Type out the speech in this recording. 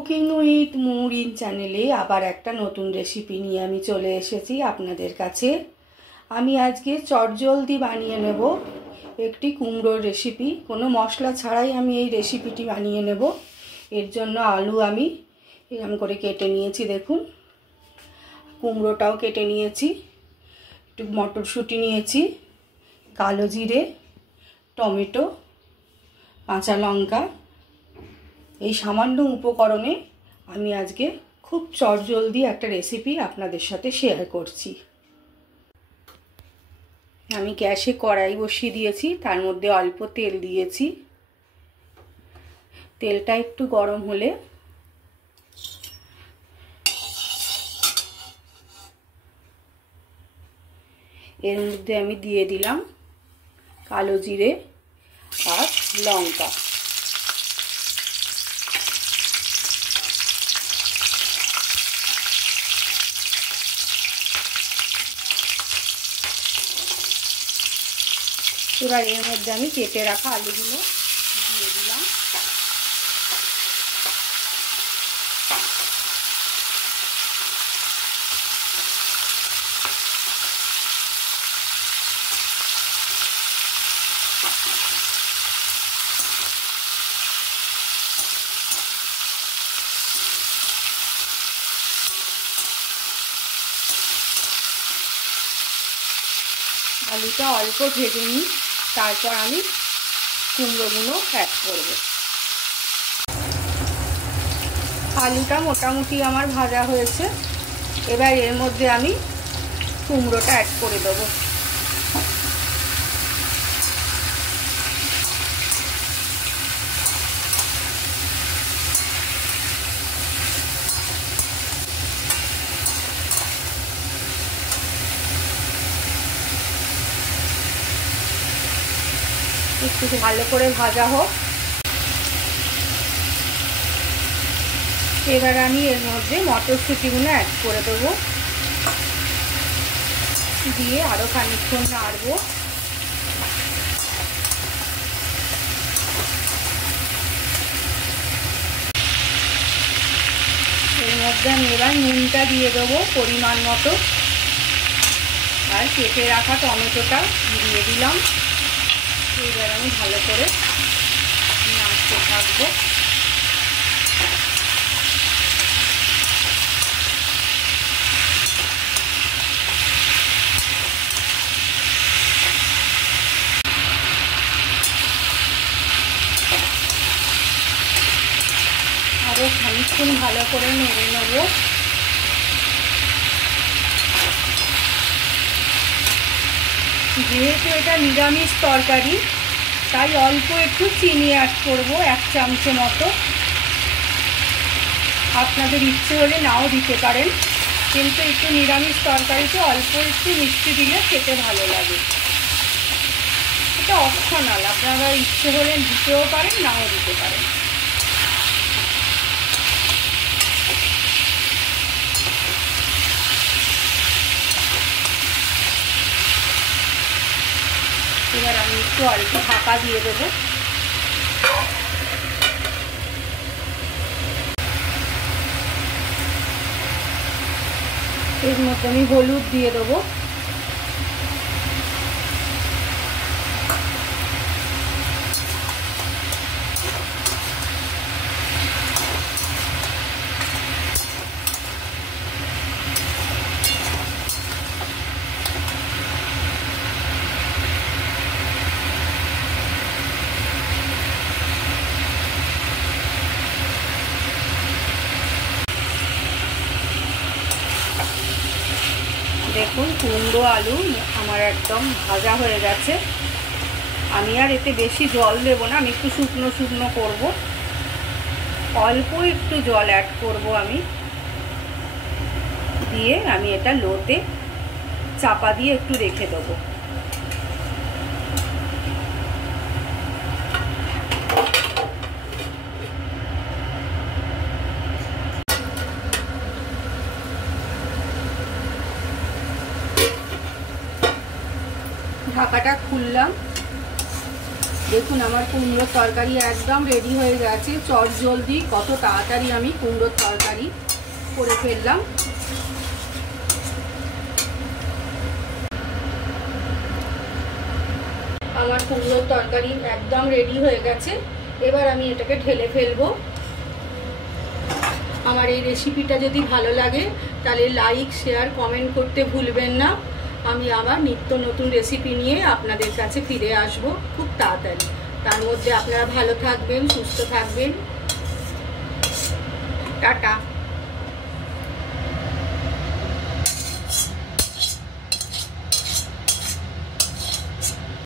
Cooking with মুরিন চ্যানেলে আবার একটা নতুন রেসিপি নিয়ে আমি চলে এসেছি আপনাদের কাছে। আমি আজকে চটজলদি বানিয়ে নেব একটি কুমড়োর রেসিপি। কোনো মশলা ছাড়াই আমি এই রেসিপিটি বানিয়ে নেব। এর জন্য আলু আমি এরকম করে কেটে নিয়েছি, দেখুন। কুমড়োটাও কেটে নিয়েছি, একটু মটরশুঁটি নিয়েছি, কালো জিরে, টমেটো, কাঁচা লঙ্কা। এই সামান্য উপকরণে আমি আজকে খুব চটজলদি একটা রেসিপি আপনাদের সাথে শেয়ার করছি। আমি গ্যাসে কড়াই বসিয়ে দিয়েছি, তার মধ্যে অল্প তেল দিয়েছি। তেলটা একটু গরম হলে এর মধ্যে আমি দিয়ে দিলাম কালো জিরে আর লঙ্কা। এবার এর মধ্যে আমি কেটে রাখা আলুগুলো দিয়ে দিলাম। আলুটা অল্প ভেজে নিই, তারপর আমি কুমড়োগুলো অ্যাড করব। আলুটা মোটামুটি আমার ভাজা হয়েছে। এবার এর মধ্যে আমি কুমড়োটা অ্যাড করে দেবো। একটু ভালো করে ভাজা হোক। এবার আমি এর মধ্যে মটরশুঁটিগুলো অ্যাড করে দেবো, দিয়ে আরও খানিকক্ষণ নাড়বো। এর মধ্যে আমি এবার নুনটা দিয়ে দেবো পরিমাণ মতো, আর কেটে রাখা টমেটোটা দিয়ে দিলাম। এবার আমি ভালো করে নাড়তে থাকবো। আরও খানিকক্ষণ ভালো করে নেড়ে নেব। যেহেতু এটা নিরামিষ তরকারি, তাই অল্প একটু চিনি অ্যাড করব, 1 চামচ মতো। আপনাদের ইচ্ছে হলে নাও দিতে পারেন, কিন্তু একটু নিরামিষ তরকারিতে অল্প একটু মিষ্টি দিলে খেতে ভালো লাগে। এটা অপশনাল, আপনারা ইচ্ছে হলে দিতেও পারেন, নাও দিতে পারেন। এবার আমি একটু অল্প ঢাকা দিয়ে দেবো। এর মধ্যে আমি হলুদ দিয়ে দেবো, দেখুন কুমড়ো আলু আমার একদম ভাজা হয়ে গেছে। আমি আর এতে বেশি জল দেব না, আমি একটু শুকনো শুকনো করব। অল্প একটু জল অ্যাড করব আমি, দিয়ে আমি এটা লোতে চাপা দিয়ে একটু রেখে দেবো। ঢাকাটা খুললাম, দেখুন আমার কুমড়োর তরকারি একদম রেডি হয়ে গেছে। চটজলদি কত তাড়াতাড়ি আমি কুমড়োর তরকারি করে ফেললাম। আমার কুমড়োর তরকারি একদম রেডি হয়ে গেছে। এবার আমি এটাকে ঢেলে ফেলবো। আমার এই রেসিপিটা যদি ভালো লাগে তাহলে লাইক, শেয়ার, কমেন্ট করতে ভুলবেন না। আমি আবার নিত্য নতুন রেসিপি নিয়ে আপনাদের কাছে ফিরে আসব খুব তাড়াতাড়ি। তার মধ্যে আপনারা ভালো থাকবেন, সুস্থ থাকবেন। টাটা।